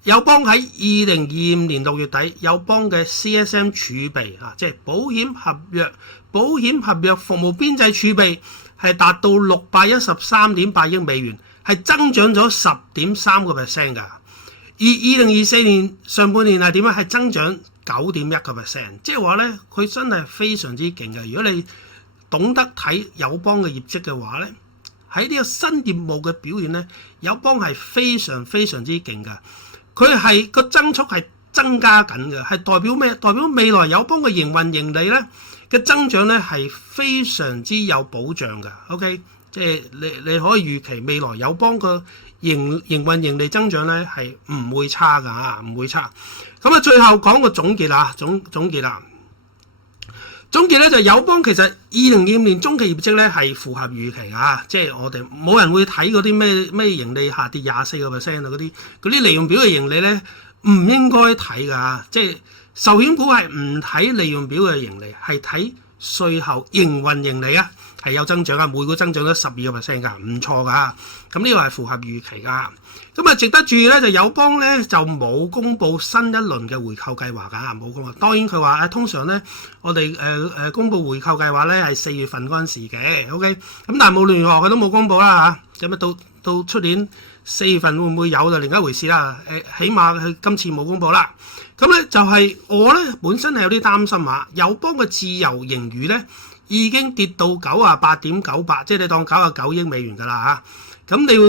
友邦喺2025年6月底，友邦嘅 CSM 儲備啊，即係保險合約服務邊際儲備係達到613.8億美元，係增長咗10.3%㗎。而2024年上半年係點樣？係增長9.1%，即係話咧，佢真係非常之勁嘅。如果你懂得睇友邦嘅業績嘅話咧，喺呢個新業務嘅表現咧，友邦係非常非常之勁㗎。佢係個增速係增加緊嘅，係代表咩？代表未來友邦嘅營運盈利咧嘅增長咧係非常之有保障嘅。OK， 即係你可以預期未來友邦個營運盈利增長咧係唔會差㗎，唔會差。咁啊，最後講個總結啦，總結啦。總結咧就友邦其實2025年中期業績咧係符合預期啊，即係我哋冇人會睇嗰啲咩盈利下跌24%啊，嗰啲利潤表嘅盈利咧唔應該睇噶，即係壽險股係唔睇利潤表嘅盈利，係睇稅後營運盈利啊，係有增長啊，每股增長咗12%噶，唔錯噶，咁呢個係符合預期噶。咁啊，值得注意咧，就友邦咧就冇公布新一輪嘅回購計劃㗎，冇公布。當然佢話通常咧，我哋公布回購計劃咧係4月份嗰陣時嘅 ，OK。咁但係冇聯絡，佢都冇公布啦嚇。咁啊，到出年4月份會唔會有就另一回事啦。起碼佢今次冇公布啦。咁咧就係我咧本身係有啲擔心啊，友邦嘅自由盈餘咧已經跌到98.98，即係你當99億美元㗎啦嚇。咁你會，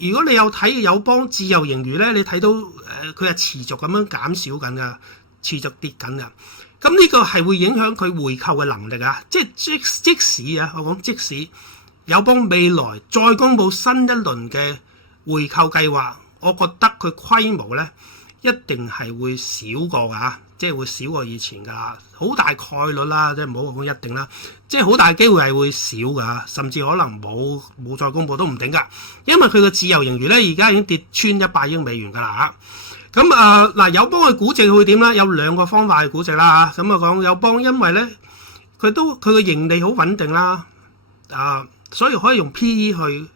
如果你有睇友邦自由盈餘咧，你睇到佢係持續咁樣減少緊噶，持續跌緊噶。咁呢個係會影響佢回購嘅能力啊！即使啊，我講即使友邦未來再公布新一輪嘅回購計劃，我覺得佢規模咧一定係會少過噶，即係會少過以前噶，好大概率啦，即係唔好講一定啦，即係好大機會係會少噶，甚至可能冇再公布都唔定噶，因為佢個自由盈餘咧而家已經跌穿100億美元噶啦嚇。咁嗱，友邦嘅估值會點咧？有兩個方法去估值啦嚇。咁啊講友邦，因為咧佢個盈利好穩定啦，所以可以用 P/E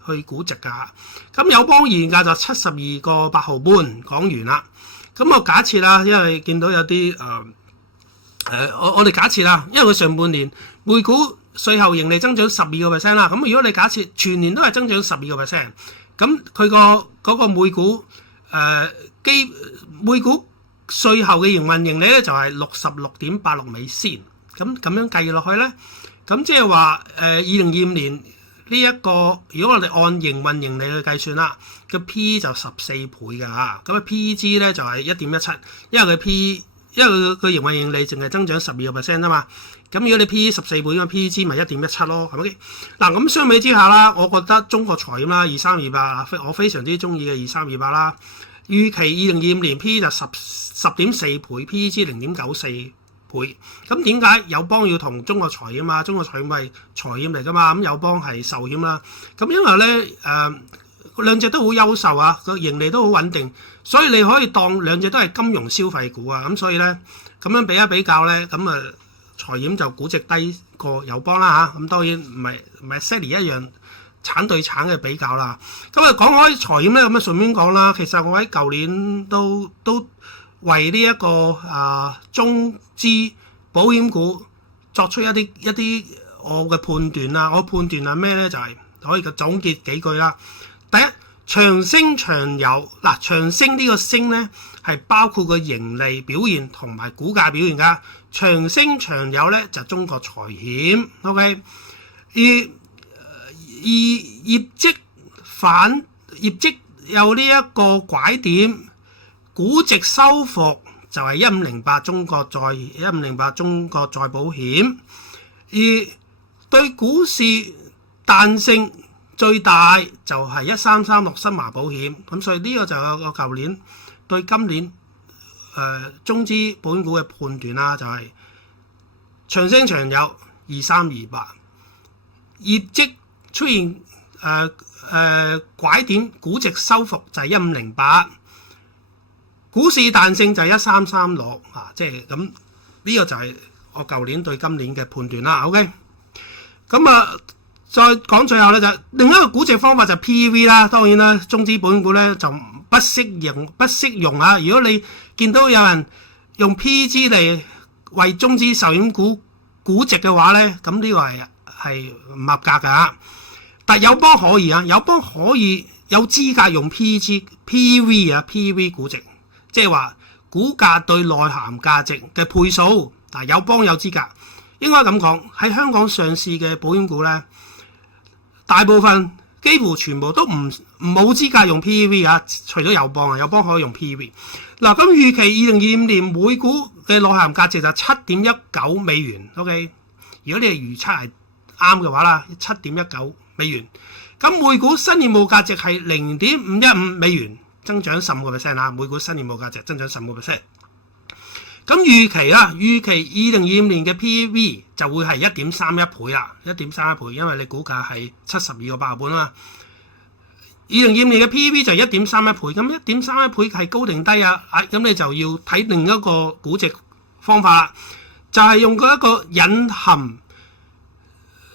去估值噶。咁友邦現價就72個8毫半講完啦。咁我假設啦，因為見到有啲我哋假設啦，因為佢上半年每股稅後盈利增長12%啦。咁如果你假設全年都係增長12%，咁佢嗰個每股稅後嘅營運盈利咧就係66.86美仙。咁樣計落去咧，咁即係話2025年呢一個，如果我哋按營運盈利去計算啦，個 P 就14倍㗎嚇，咁啊 PEG 咧就係1.17，因為佢因為佢營運盈利淨係增長12% 啊嘛。咁如果你 P/E 14倍咁 P/E 咪 1.17 咯，係咪？嗱咁相比之下啦，我覺得中國財險啦2328，我非常之中意嘅2328啦。預期2025年 P/E 就10.4倍 ，P/E 之0.94倍。咁點解友邦要同中國財險啊？中國財險係財險嚟噶嘛，咁友邦係壽險啦。咁因為咧兩隻都好優秀啊，個盈利都好穩定，所以你可以當兩隻都係金融消費股啊。咁所以咧咁樣比一比較咧，咁啊財險就估值低過友邦啦嚇。咁當然唔係 Sally 一樣橙對橙嘅比較啦。咁啊講開財險咧，咁啊順便講啦，其實我喺舊年都為呢一個中資保險股作出一啲我嘅判斷啦。我判斷係咩咧？就係可以總結幾句啦。第一，長升長有嗱，長升呢個升咧係包括個盈利表現同埋股價表現噶。長升長有咧就中國財險 ，OK。而業績有呢一個拐點，估值收復就係1508中國再保險。而對股市彈性最大就係1336新華保險，咁所以呢個就有個舊年對今年中資保險股嘅判斷啦，就係長升長有2328，業績出現拐點，估值收復就係1508，股市彈性就係1336啊，即係咁呢個就係我舊年對今年嘅判斷啦。OK， 咁再講最後咧，就另一個估值方法就係 P/E 啦。當然啦，中資保險股咧就不適用啊。如果你見到有人用 P/E 嚟為中資壽險股估值嘅話咧，咁呢個係唔合格㗎。但友邦可以啊，友邦可以有資格用 P/E 估值，即係話股價對內涵價值嘅倍數。但友邦有資格，應該咁講，喺香港上市嘅保險股咧，大部分幾乎全部都冇資格用 P/E 啊，除咗友邦啊，友邦可以用 P/E。嗱，咁預期2025年每股嘅內涵價值就7.19美元。OK， 如果你係預測係啱嘅話啦，7.19美元。咁每股新業務價值係0.515美元，增長15% 啦。每股新業務價值增長15%。咁預期2025年嘅 P/E 就會係 1.31 倍啦，1.31倍，因為你股價係72個8毫半啊嘛。2025年嘅 P/E 就係 1.31倍，咁 1.31倍係高定低啊？咁你就要睇另一個估值方法啦，就係用嗰一個隱含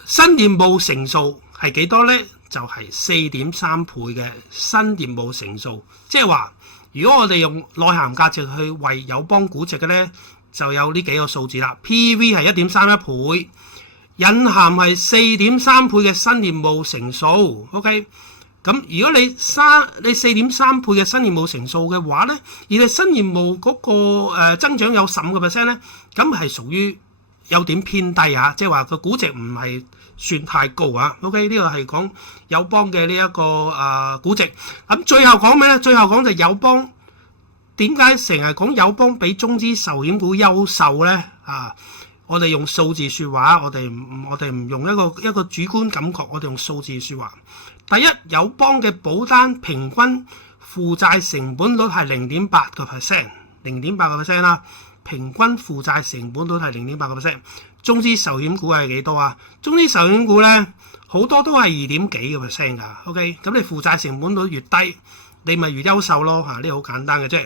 新業務成數係幾多咧？就係 4.3 倍嘅新業務成數，即係話，如果我哋用內涵價值去為友邦估值嘅咧，就有呢幾個數字啦。P/E 係 1.31 倍，隱含係 4.3 倍嘅新業務成數。OK， 咁如果你 4.3 倍嘅新業務成數嘅話咧，而你新業務嗰個增長有15% 咧，咁係屬於有點偏低啊，即係話個估值唔係算太高啊。OK， 呢個係講友邦嘅呢一個估值。咁最後講咩咧？最後講就友邦點解成日講友邦比中資壽險股優秀咧？我哋用數字説話，我哋唔用一個主觀感覺，我哋用數字説話。第一，友邦嘅保單平均負債成本率係 0.8%，0.8% 啦。平均負債成本率係 0.8%。中資壽險股係幾多啊？中資壽險股咧好多都係2點幾個 percent 㗎。OK， 咁你負債成本率越低，你咪越優秀咯嚇。呢個好簡單嘅啫。